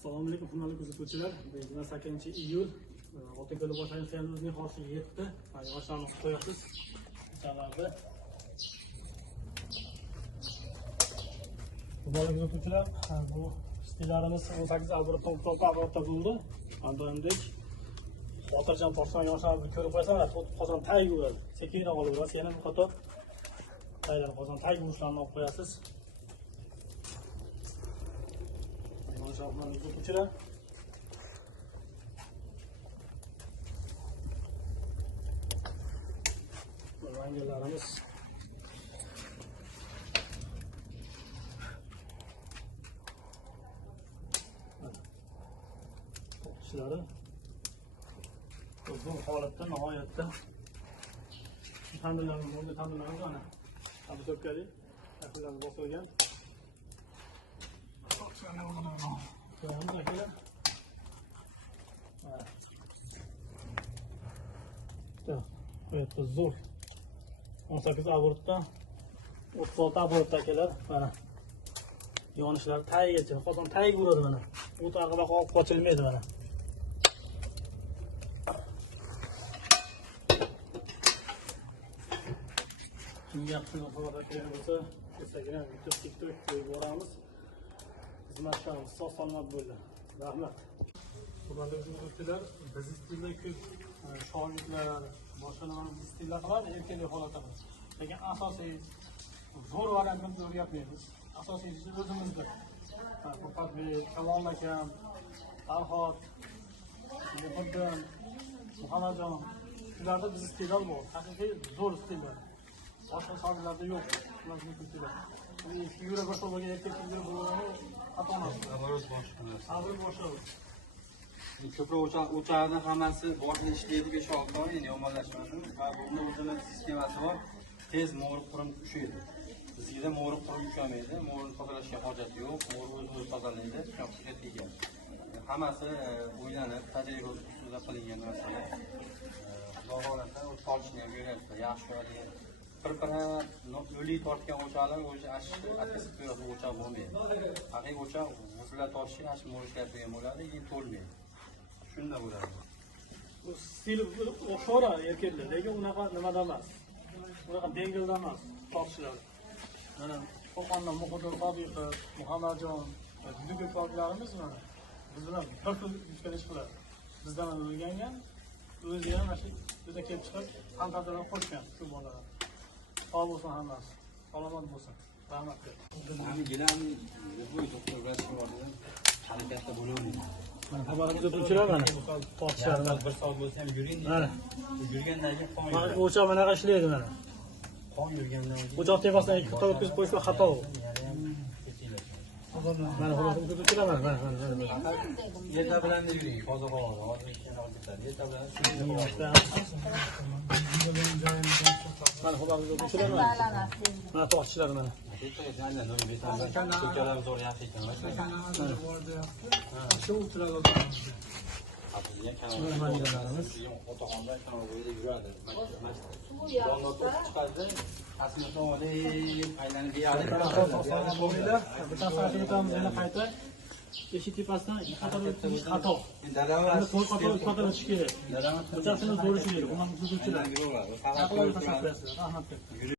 Assalomu alaykum, hurmatli kuzatuvchilar. Bugun 8-iyul. Oltinko'l boshlangan sayilimizning hosiliga yetdi. Yoshlarni qo'yasiz. Sababi hurmatli kuzatuvchilar, bu stillarimiz 18 avgust avgustda bo'ldi. Doimdek xotirjam toshdan yoshlarni ko'rib qo'ysalar, qozon tag bo'ladi. Sekinroq olaverasiz. Yana bir qator taylar qozon tag go'shtlarini olib qo'yasiz. Hurmatli kuzatuvchilar, rangilarimiz ishlari bu holatda nihoyatda tandirlarimiz bo'ldi. Tandirlarimiz ana tabi ko'pkali yaqinlarni bosilgan. Ko'yamiz akalar. Qo'yapmiz zo'r. 18 avgustdan 36 avgustda akalar. Mana yonishlari tagigacha, qozon tagi bo'ladi mana. O't arqada qolib qochilmaydi mana. Kimga yoqsin xabar kerak bo'lsa, Instagram, YouTube, TikTok qo'yib boramiz. Xizmatlarimiz sog' salomat bo'ldi. Rahmat. Hurmatli kuzatuvchilar, biz stilda ko'p shogirdlar, boshqalarning stillar qiladi, erkaklar holatda. Lekin asosiy zo'r variantni o'rgatmaymiz. Asosiysi o'zimizda. Faqatbek, Kalon akam, Farhod, Muhammad, Muhammadjon, shularda biz stillar bor. Haqiqiy zo'r stillar. Boshqa sohalarda yo'q. Ularni kuzatuvchilar. Eski yura boshqa bo'lgan erkaklar bo'lgani xato emas. Sabr boshqa. Ko'proq o'chaqni hammasi boshida ishlaydi 5-6 oy, endi yomonlashmasin. Va bunda o'zini sistemasi bor. Tez mo'ri qurum tushadi. Bizga mo'ri qurum tushamaydi. Mo'rini tozalashga hojat yo'q. Mo'ri o'zi tozalaydi, shoxga tegan. Hammasi o'ylanib, tajriba ustida qilingan narsalar. Xudo xolasa o'z solishni ham ko'ryapti. Yaxshi o'ylaydi. Bir-biri o'lik tortgan o'chaqlar o'zi atkasi to'yadi o'chaq bo'lmaydi. Haqiqiy o'chaq vuzlar tortishi ash mo'rishlaydigan bo'ladi, keyin to'lmaydi. Shunda bo'ladi. Bu stil o'xshaydi erkaklar, lekin unaqa nimada emas. Unaqa dengizda emas tortishlar. Mana Qo'qondan Muqaddas Qobiqov, Muhammadjon, bugungi ko'plarimiz mana biz bilan bir xil ish qiladi. Bizdan o'rgangan, o'zi ham mana shu bizga kelib chiqib, fantaziyalar qo'shgan shu bolalar. Sog' bo'lsin hammasi, salomat bo'lsin. Rahmat. Hamma gilam bu doktor bilan harakatda bo'laveradi. Xabaringiz o'tuvchilar mana tortishlardan bir soat bo'lsa ham yuring. mana Yurgandan keyin qon mana o'choq bunaqa ishlaydi mana. qon yurgandan keyin O'choq tepasidan ikki qator o'tkazib qo'yishsa xato. Mana xabaringiz o'tuvchilar mana. yerda bilan yuring. Hozir hozir ketadi. Yerda bilan mana xabaringiz o'tuvchilar mana tortishlar mana. Ko'kalar zo'r yaxshi ekan. Shu o'tiradi. Manilarimiz otaxonda kanal bo'yida yuradi. Chiqadi. Asli to'g'ri aylanib Bo'lmaydi. Bitta soat o'tamiz yana qayta. Eshik tepasidan ikki qator o'tkazish xato. Dadam to'rt qator o'tkazish kerak. Dadam bittasining zo'rishi kerak. Uni kuzatuvchilar. Rahmat.